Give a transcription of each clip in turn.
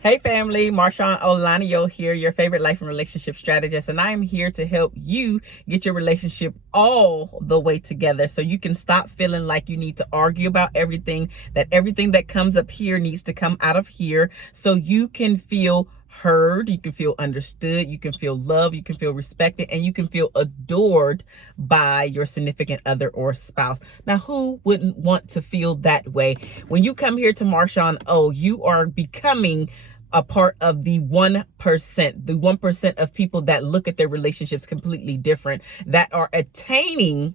Hey family, MarshaunO here, your favorite life and relationship strategist, and I am here to help you get your relationship all the way together so you can stop feeling like you need to argue about everything, that everything that comes up here needs to come out of here, so you can feel heard, you can feel understood, you can feel loved, you can feel respected, and you can feel adored by your significant other or spouse. Now, who wouldn't want to feel that way? When you come here to MarshaunO, you are becoming a part of the 1% of people that look at their relationships completely different, that are attaining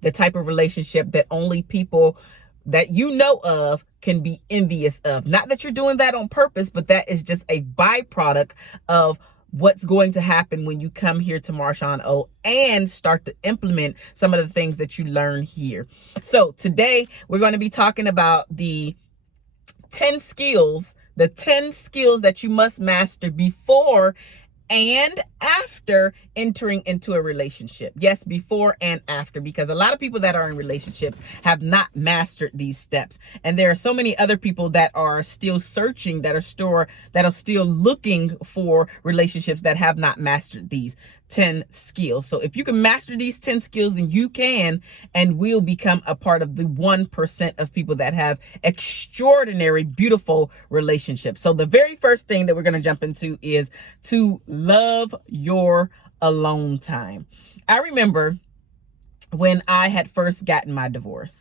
the type of relationship that only people that you know of can be envious of. Not that you're doing that on purpose, but that is just a byproduct of what's going to happen when you come here to MarshaunO and start to implement some of the things that you learn here. So today we're going to be talking about the 10 skills that you must master before and after entering into a relationship. Yes, before and after, because a lot of people that are in relationships have not mastered these steps. And there are so many other people that are still searching, that are still looking for relationships that have not mastered these 10 skills. So if you can master these 10 skills, then you can and will become a part of the 1% of people that have extraordinary, beautiful relationships. So the very first thing that we're going to jump into is to love your alone time. I remember when I had first gotten my divorce.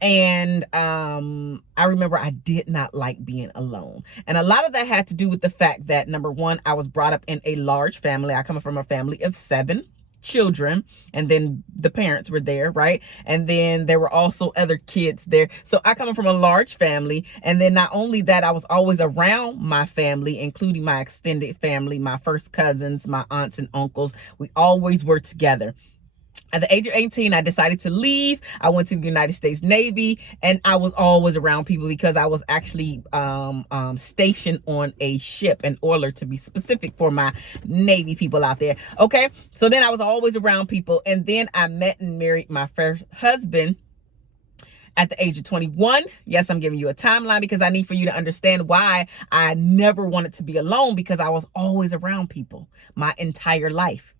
And I remember I did not like being alone. And a lot of that had to do with the fact that, number one, I was brought up in a large family. I come from a family of 7 children, and then the parents were there, right? And then there were also other kids there. So I come from a large family. And then not only that, I was always around my family, including my extended family, my first cousins, my aunts and uncles. We always were together. At the age of 18, I decided to leave. I went to the United States Navy, and I was always around people because I was actually stationed on a ship, an oiler to be specific, for my Navy people out there. Okay, so then I was always around people, and then I met and married my first husband at the age of 21. Yes, I'm giving you a timeline because I need for you to understand why I never wanted to be alone, because I was always around people my entire life.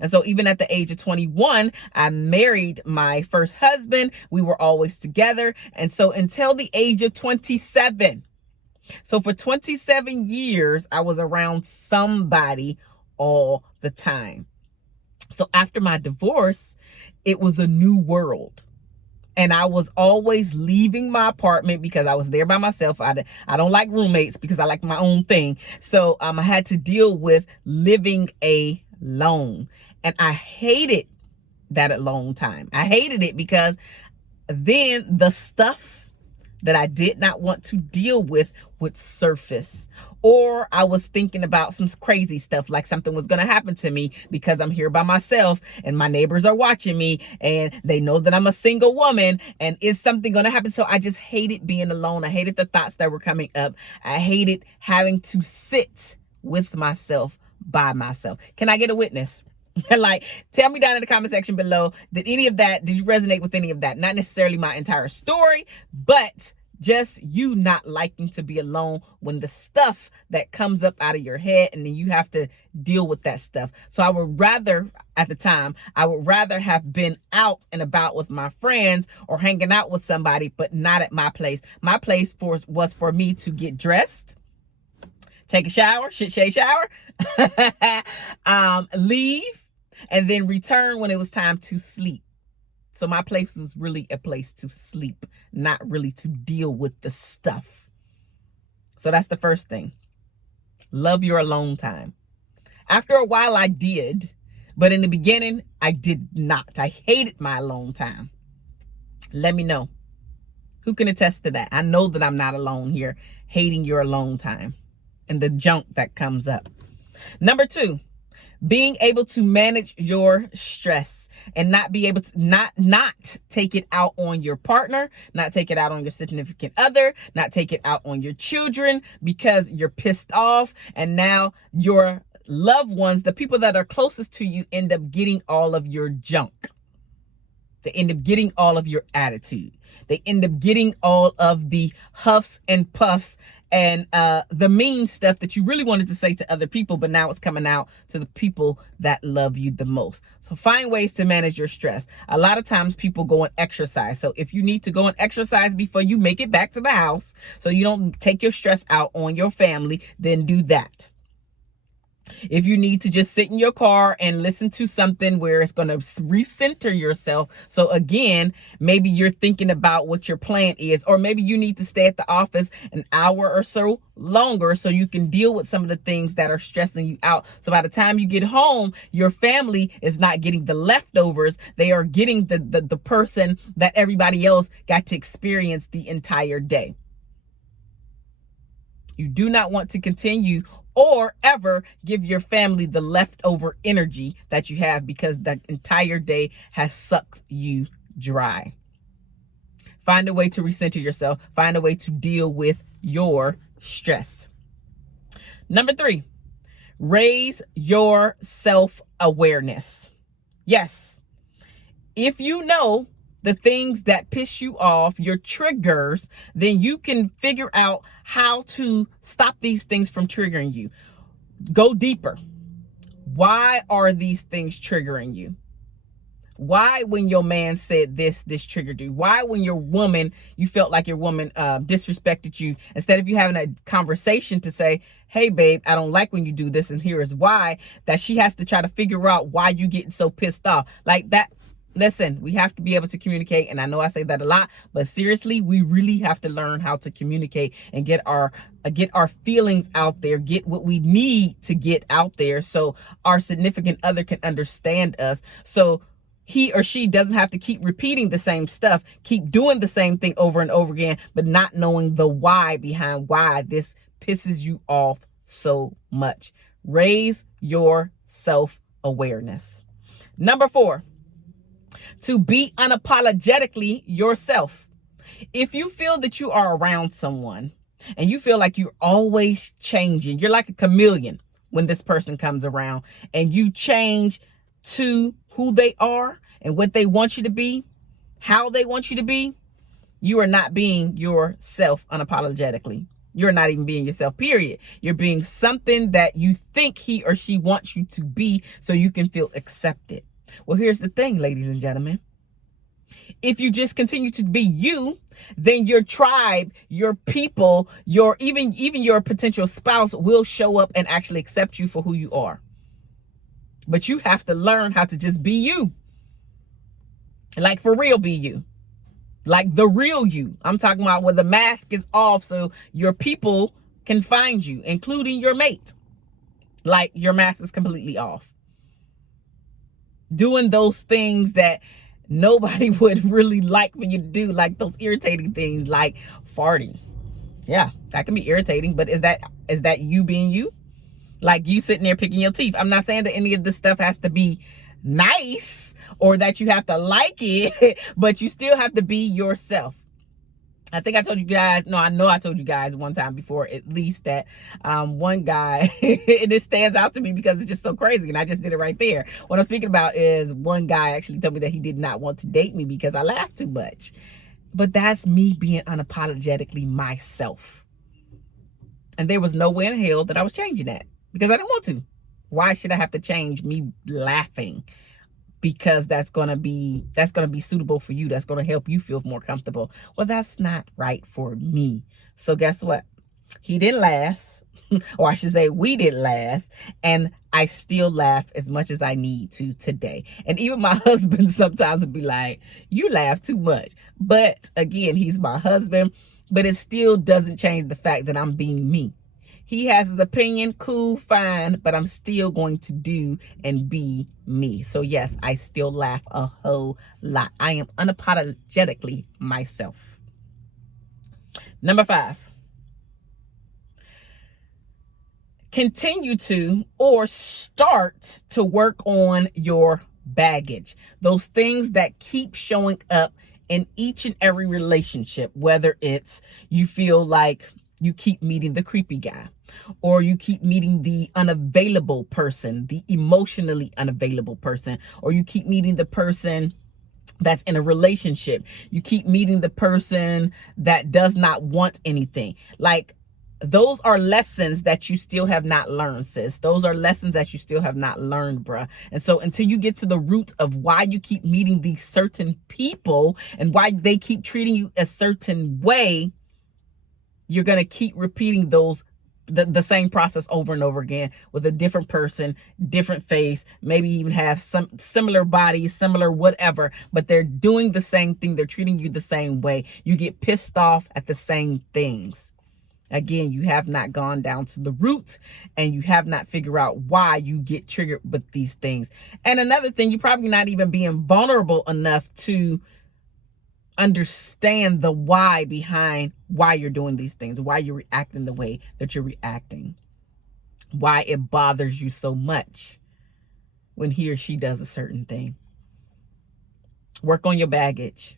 And so even at the age of 21, I married my first husband. We were always together. And so until the age of 27. So for 27 years, I was around somebody all the time. So after my divorce, it was a new world. And I was always leaving my apartment because I was there by myself. I don't like roommates because I like my own thing. So I had to deal with living alone. And I hated that alone time. I hated it because then the stuff that I did not want to deal with would surface. Or I was thinking about some crazy stuff, like something was going to happen to me because I'm here by myself and my neighbors are watching me and they know that I'm a single woman, and is something going to happen? So I just hated being alone. I hated the thoughts that were coming up. I hated having to sit with myself by myself. Can I get a witness? Like, tell me down in the comment section below, did you resonate with any of that? Not necessarily my entire story, but just you not liking to be alone when the stuff that comes up out of your head, and then you have to deal with that stuff. So I would rather, at the time, have been out and about with my friends or hanging out with somebody, but not at my place. My place was for me to get dressed, take a shower, shower, leave, and then return when it was time to sleep. So my place was really a place to sleep, not really to deal with the stuff. So that's the first thing. Love your alone time. After a while, I did, but in the beginning, I did not. I hated my alone time. Let me know. Who can attest to that? I know that I'm not alone here, hating your alone time and the junk that comes up. Number 2, being able to manage your stress and not be able to not take it out on your partner, not take it out on your significant other, not take it out on your children because you're pissed off, and now your loved ones, the people that are closest to you, end up getting all of your junk. They end up getting all of your attitude. They end up getting all of the huffs and puffs and the mean stuff that you really wanted to say to other people, but now it's coming out to the people that love you the most. So find ways to manage your stress. A lot of times people go and exercise. So if you need to go and exercise before you make it back to the house, so you don't take your stress out on your family, then do that. If you need to just sit in your car and listen to something where it's going to recenter yourself. So again, maybe you're thinking about what your plan is, or maybe you need to stay at the office an hour or so longer so you can deal with some of the things that are stressing you out. So by the time you get home, your family is not getting the leftovers. They are getting the person that everybody else got to experience the entire day. You do not want to continue or ever give your family the leftover energy that you have, because the entire day has sucked you dry. Find a way to recenter yourself. Find a way to deal with your stress. Number 3, raise your self-awareness. Yes, if you know the things that piss you off, your triggers, then you can figure out how to stop these things from triggering you. Go deeper. Why are these things triggering you? Why, when your man said this triggered you? Why, when you felt like your woman disrespected you, instead of you having a conversation to say, hey babe, I don't like when you do this and here is why, that she has to try to figure out why you getting so pissed off like that. Listen, we have to be able to communicate. And I know I say that a lot, but seriously, we really have to learn how to communicate and get our feelings out there, get what we need to get out there so our significant other can understand us. So he or she doesn't have to keep repeating the same stuff, keep doing the same thing over and over again, but not knowing the why behind why this pisses you off so much. Raise your self-awareness. Number 4, to be unapologetically yourself. If you feel that you are around someone and you feel like you're always changing, you're like a chameleon when this person comes around, and you change to who they are and what they want you to be, how they want you to be, you are not being yourself unapologetically. You're not even being yourself, period. You're being something that you think he or she wants you to be so you can feel accepted. Well, here's the thing, ladies and gentlemen. If you just continue to be you, then your tribe, your people, your even your potential spouse will show up and actually accept you for who you are. But you have to learn how to just be you. Like, for real, be you. Like the real you. I'm talking about where the mask is off so your people can find you, including your mate. Like, your mask is completely off. Doing those things that nobody would really like for you to do, like those irritating things like farting. Yeah, that can be irritating, but is that you being you? Like you sitting there picking your teeth. I'm not saying that any of this stuff has to be nice or that you have to like it, but you still have to be yourself. I think I told you guys, no, I know I told you guys one time before, at least, that one guy, and it stands out to me because it's just so crazy, and I just did it right there. What I'm speaking about is one guy actually told me that he did not want to date me because I laugh too much. But that's me being unapologetically myself. And there was no way in hell that I was changing that because I didn't want to. Why should I have to change me laughing? Because that's gonna be suitable for you. That's gonna help you feel more comfortable. Well, that's not right for me. So guess what? He didn't last, or I should say we didn't last, and I still laugh as much as I need to today. And even my husband sometimes would be like, you laugh too much. But again, he's my husband, but it still doesn't change the fact that I'm being me. He has his opinion, cool, fine, but I'm still going to do and be me. So yes, I still laugh a whole lot. I am unapologetically myself. Number 5, continue to or start to work on your baggage. Those things that keep showing up in each and every relationship, whether it's you feel like you keep meeting the creepy guy, or you keep meeting the unavailable person, the emotionally unavailable person, or you keep meeting the person that's in a relationship. You keep meeting the person that does not want anything. Like, those are lessons that you still have not learned, sis. Those are lessons that you still have not learned, bruh. And so until you get to the root of why you keep meeting these certain people and why they keep treating you a certain way, you're going to keep repeating the same process over and over again with a different person, different face, maybe even have some similar bodies, similar whatever, but they're doing the same thing. They're treating you the same way. You get pissed off at the same things. Again, you have not gone down to the root and you have not figured out why you get triggered with these things. And another thing, you're probably not even being vulnerable enough to understand the why behind why you're doing these things, why you're reacting the way that you're reacting, why it bothers you so much when he or she does a certain thing. Work on your baggage.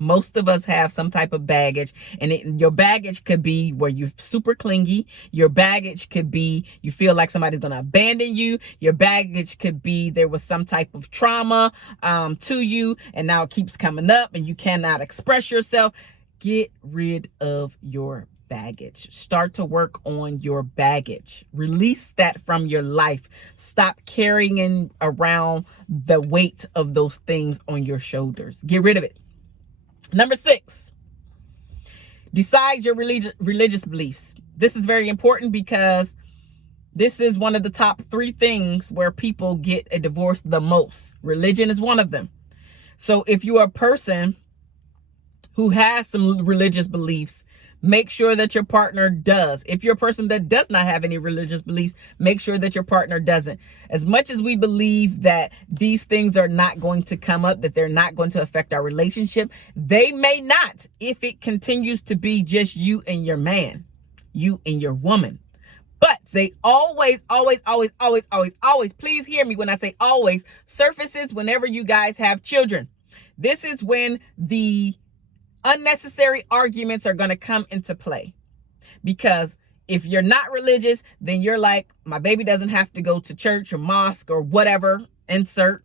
Most of us have some type of baggage, and your baggage could be where you're super clingy. Your baggage could be you feel like somebody's going to abandon you. Your baggage could be there was some type of trauma to you, and now it keeps coming up and you cannot express yourself. Get rid of your baggage. Start to work on your baggage. Release that from your life. Stop carrying around the weight of those things on your shoulders. Get rid of it. Number 6, decide your religious beliefs. This is very important because this is one of the top 3 things where people get a divorce the most. Religion is one of them. So if you are a person who has some religious beliefs, make sure that your partner does. If you're a person that does not have any religious beliefs, make sure that your partner doesn't. As much as we believe that these things are not going to come up, that they're not going to affect our relationship, they may not if it continues to be just you and your man, you and your woman. But they always, please hear me when I say always, surfaces whenever you guys have children. This is when the unnecessary arguments are going to come into play, because if you're not religious, then you're like, my baby doesn't have to go to church or mosque or whatever, insert.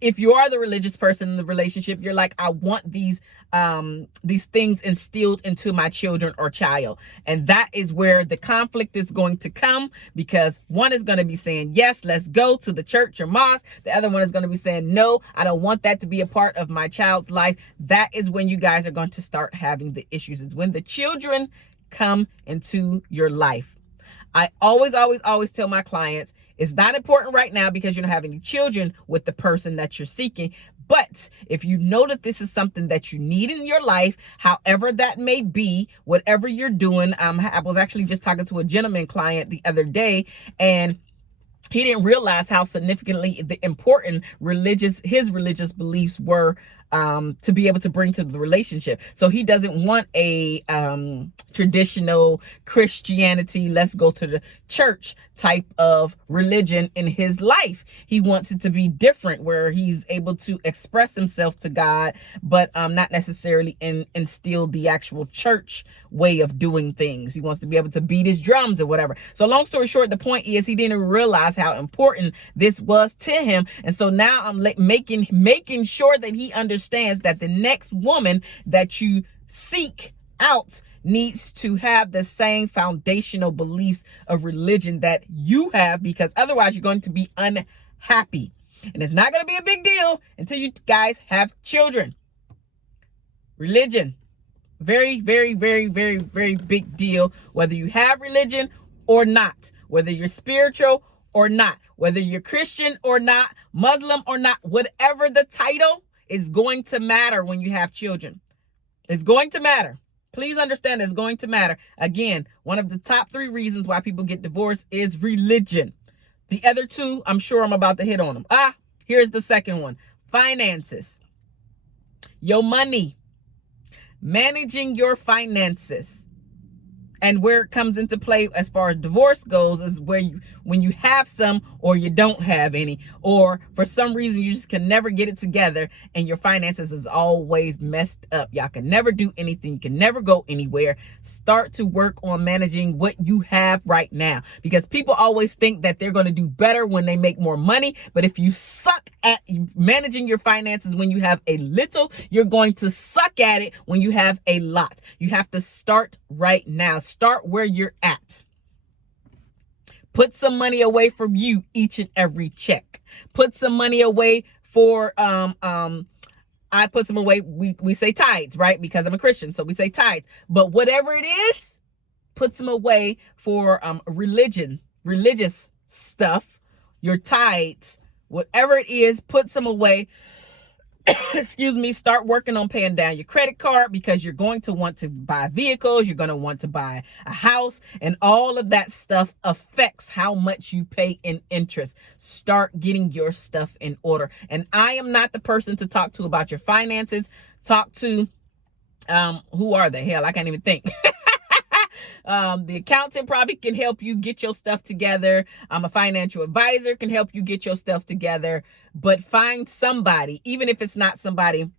If you are the religious person in the relationship, you're like, I want these things instilled into my children or child. And that is where the conflict is going to come, because one is going to be saying, yes, let's go to the church or mosque. The other one is going to be saying, no, I don't want that to be a part of my child's life. That is when you guys are going to start having the issues. It's when the children come into your life. I always tell my clients, it's not important right now because you don't have any children with the person that you're seeking. But if you know that this is something that you need in your life, however that may be, whatever you're doing. I was actually just talking to a gentleman client the other day, and he didn't realize how significantly important his religious beliefs were to be able to bring to the relationship. So he doesn't want a traditional Christianity, let's go to the church type of religion in his life. He wants it to be different, where he's able to express himself to God, but not necessarily instill the actual church way of doing things. He wants to be able to beat his drums or whatever. So long story short, the point is he didn't realize how important this was to him. And so now I'm making sure that he understands that the next woman that you seek out needs to have the same foundational beliefs of religion that you have, because otherwise you're going to be unhappy. And it's not going to be a big deal until you guys have children. Religion, very big deal, whether you have religion or not, whether you're spiritual or not, whether you're Christian or not, Muslim or not, whatever the title is going to matter when you have children. It's going to matter. Please understand, it's going to matter. Again, one of the top 3 reasons why people get divorced is religion. The other 2, I'm sure I'm about to hit on them. Here's the second one. Finances. Your money. Managing your finances. And where it comes into play as far as divorce goes is when you have some or you don't have any, or for some reason you just can never get it together and your finances is always messed up. Y'all can never do anything. You can never go anywhere. Start to work on managing what you have right now, because people always think that they're going to do better when they make more money. But if you suck at managing your finances when you have a little, you're going to suck at it when you have a lot. You have to start right now. start where you're at. Put some money away from you each and every check. Put some money away for I put some away. We say tithes, right? Because I'm a Christian, so we say tithes. But whatever it is, put some away for religious stuff, your tithes, whatever it is, put some away. Excuse me. Start working on paying down your credit card, because you're going to want to buy vehicles, you're going to want to buy a house, and all of that stuff affects how much you pay in interest. Start getting your stuff in order. And I am not the person to talk to about your finances. Talk to who are they? Hell, I can't even think. The accountant probably can help you get your stuff together. A financial advisor can help you get your stuff together. But find somebody, even if it's not somebody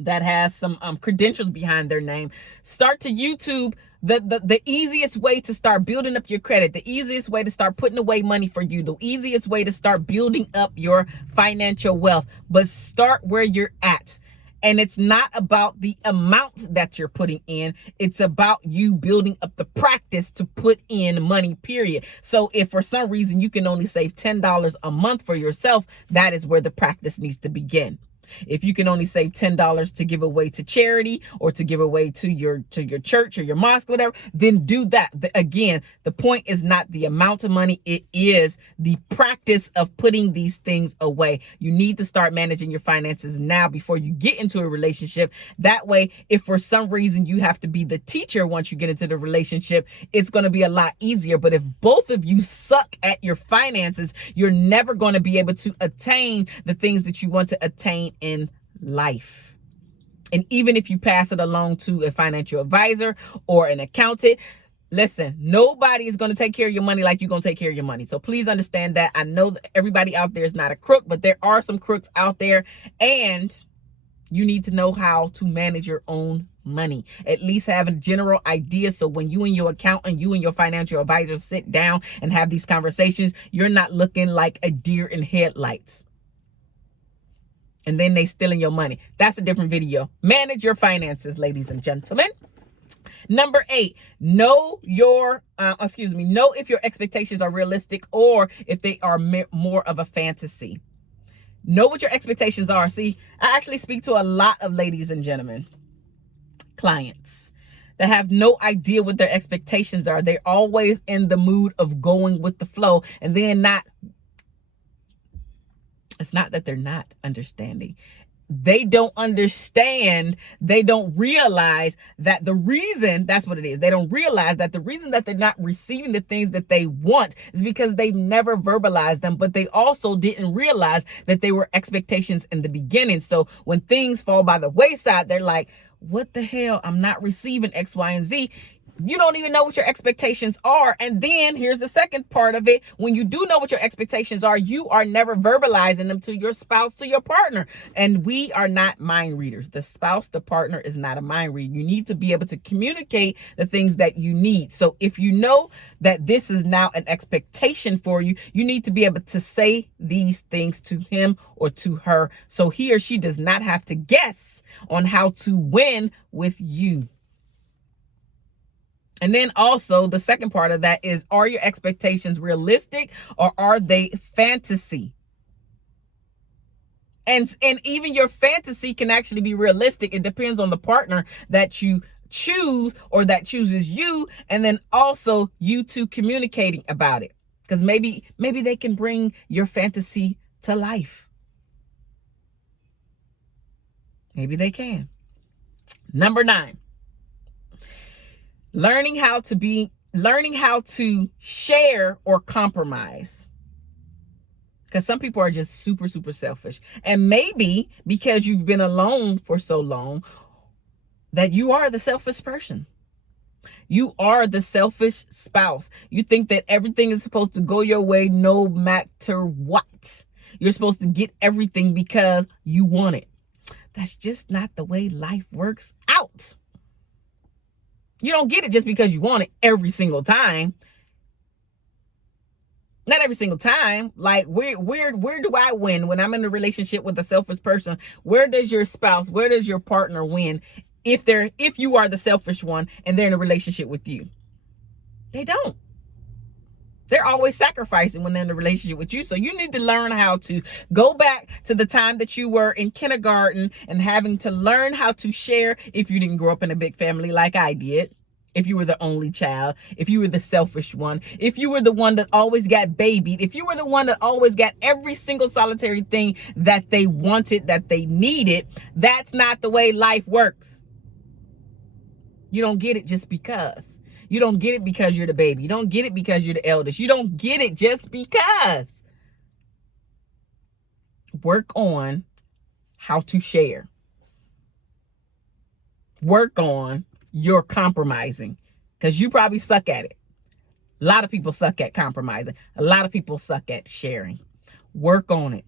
that has some credentials behind their name. Start to YouTube the easiest way to start building up your credit, the easiest way to start putting away money for you, the easiest way to start building up your financial wealth. But start where you're at. And it's not about the amount that you're putting in. It's about you building up the practice to put in money, period. So if for some reason you can only save $10 a month for yourself, that is where the practice needs to begin. If you can only save $10 to give away to charity, or to give away to your church or your mosque, whatever, then do that. Again, the point is not the amount of money. It is the practice of putting these things away. You need to start managing your finances now before you get into a relationship. That way, if for some reason you have to be the teacher once you get into the relationship, it's going to be a lot easier. But if both of you suck at your finances, you're never going to be able to attain the things that you want to attain in life. And even if you pass it along to a financial advisor or an accountant, listen, nobody is going to take care of your money like you're going to take care of your money. So please understand that. I know that everybody out there is not a crook, but there are some crooks out there, and you need to know how to manage your own money. At least have a general idea, so when you and your accountant, you and your financial advisor sit down and have these conversations, you're not looking like a deer in headlights. And then they stealing your money. That's a different video. Manage your finances, ladies and gentlemen. Number 8, know if your expectations are realistic or if they are more of a fantasy. Know what your expectations are. See, I actually speak to a lot of ladies and gentlemen, clients, that have no idea what their expectations are. They're always in the mood of going with the flow, and then it's not that they're not understanding. They don't understand. They don't realize that the reason, that's what it is. They don't realize that the reason that they're not receiving the things that they want is because they've never verbalized them, but they also didn't realize that they were expectations in the beginning. So when things fall by the wayside, they're like, what the hell? I'm not receiving X, Y, and Z. You don't even know what your expectations are. And then here's the second part of it. When you do know what your expectations are, you are never verbalizing them to your spouse, to your partner. And we are not mind readers. The spouse, the partner is not a mind reader. You need to be able to communicate the things that you need. So if you know that this is now an expectation for you, you need to be able to say these things to him or to her, so he or she does not have to guess on how to win with you. And then also the second part of that is, are your expectations realistic or are they fantasy? And even your fantasy can actually be realistic. It depends on the partner that you choose or that chooses you, and then also you two communicating about it. Because maybe they can bring your fantasy to life. Maybe they can. Number 9. Learning how to share or compromise. Because some people are just super, super selfish. And maybe because you've been alone for so long that you are the selfish person. You are the selfish spouse. You think that everything is supposed to go your way no matter what. You're supposed to get everything because you want it. That's just not the way life works out. You don't get it just because you want it every single time. Not every single time. Like, where do I win when I'm in a relationship with a selfish person? Where does your spouse, where does your partner win if you are the selfish one and they're in a relationship with you? They don't. They're always sacrificing when they're in a relationship with you. So you need to learn how to go back to the time that you were in kindergarten and having to learn how to share if you didn't grow up in a big family like I did. If you were the only child, if you were the selfish one, if you were the one that always got babied, if you were the one that always got every single solitary thing that they wanted, that they needed, that's not the way life works. You don't get it just because. You don't get it because you're the baby. You don't get it because you're the eldest. You don't get it just because. Work on how to share. Work on your compromising, because you probably suck at it. A lot of people suck at compromising. A lot of people suck at sharing. Work on it.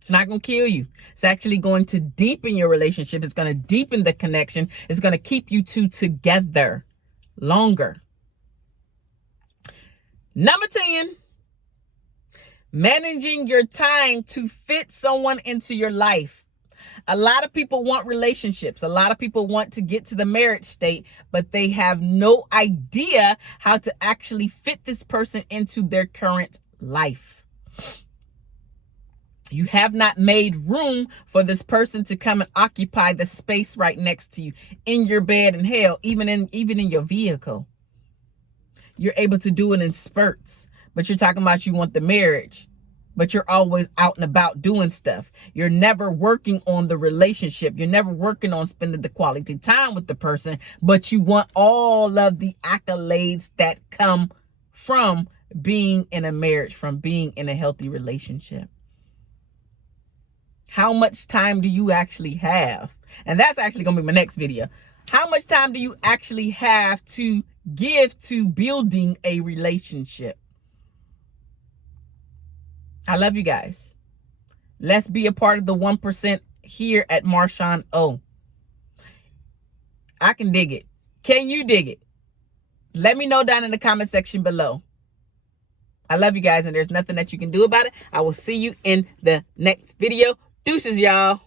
It's not going to kill you. It's actually going to deepen your relationship. It's going to deepen the connection. It's going to keep you two together longer. Number 10, managing your time to fit someone into your life. A lot of people want relationships. A lot of people want to get to the marriage state, but they have no idea how to actually fit this person into their current life. You have not made room for this person to come and occupy the space right next to you, in your bed, and hell, even in your vehicle. You're able to do it in spurts, but you're talking about you want the marriage, but you're always out and about doing stuff. You're never working on the relationship. You're never working on spending the quality time with the person, but you want all of the accolades that come from being in a marriage, from being in a healthy relationship. How much time do you actually have? And that's actually going to be my next video. How much time do you actually have to give to building a relationship? I love you guys. Let's be a part of the 1% here at MarshaunO. I can dig it. Can you dig it? Let me know down in the comment section below. I love you guys, and there's nothing that you can do about it. I will see you in the next video. Deuces, y'all.